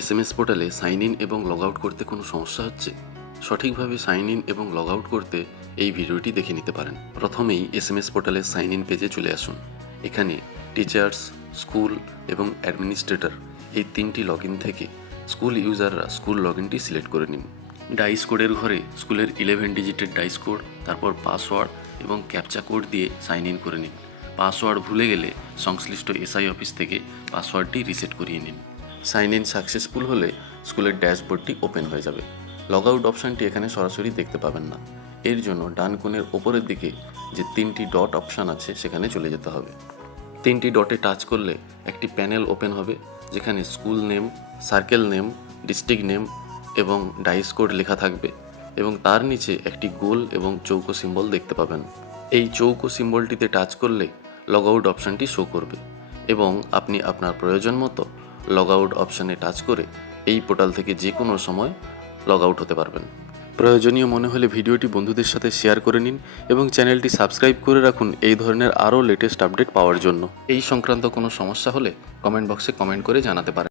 S M S পোর্টালে sign in এবং log out করতে কোনো সমস্যা হচ্ছে? সঠিকভাবে সাইন ইন এবং লগ আউট করতে এই ভিডিওটি দেখে নিতে পারেন। প্রথমেই এস এম এস পোর্টালের সাইন ইন পেজে চলে আসুন। এখানে টিচার্স, স্কুল এবং অ্যাডমিনিস্ট্রেটর এই তিনটি লগ থেকে স্কুল ইউজাররা স্কুল লগ ইনটি সিলেক্ট করে নিন। ডাইস কোডের ঘরে স্কুলের ইলেভেন ডিজিটের ডাইস কোড, তারপর পাসওয়ার্ড এবং ক্যাপচা কোড দিয়ে সাইন ইন করে নিন। পাসওয়ার্ড ভুলে গেলে সংশ্লিষ্ট এসআই অফিস থেকে পাসওয়ার্ডটি রিসেট করিয়ে নিন। সাইন ইন সাকসেসফুল হলে স্কুলের ড্যাশবোর্ডটি ওপেন হয়ে যাবে। লগ আউট অপশানটি এখানে সরাসরি দেখতে পাবেন না। এর জন্য ডান কোণের ওপরের দিকে যে তিনটি ডট অপশান আছে, সেখানে চলে যেতে হবে। তিনটি ডটে টাচ করলে একটি প্যানেল ওপেন হবে, যেখানে school name, circle name, district name এবং ডাইস কোড লেখা থাকবে এবং তার নিচে একটি গোল এবং চৌকো সিম্বল দেখতে পাবেন। এই চৌকো সিম্বলটিতে টাচ করলে লগ আউট অপশানটি শো করবে এবং আপনি আপনার প্রয়োজন মতো লগ আউট অপশানে টাচ করে এই পোর্টাল থেকে যে কোনো সময় লগ আউট হতে পারবেন। প্রয়োজনীয় মনে হলে ভিডিওটি বন্ধুদের সাথে শেয়ার করে নিন এবং চ্যানেলটি সাবস্ক্রাইব করে রাখুন এই ধরনের আরও লেটেস্ট আপডেট পাওয়ার জন্য। এই সংক্রান্ত কোনো সমস্যা হলে কমেন্ট বক্সে কমেন্ট করে জানাতে পারেন।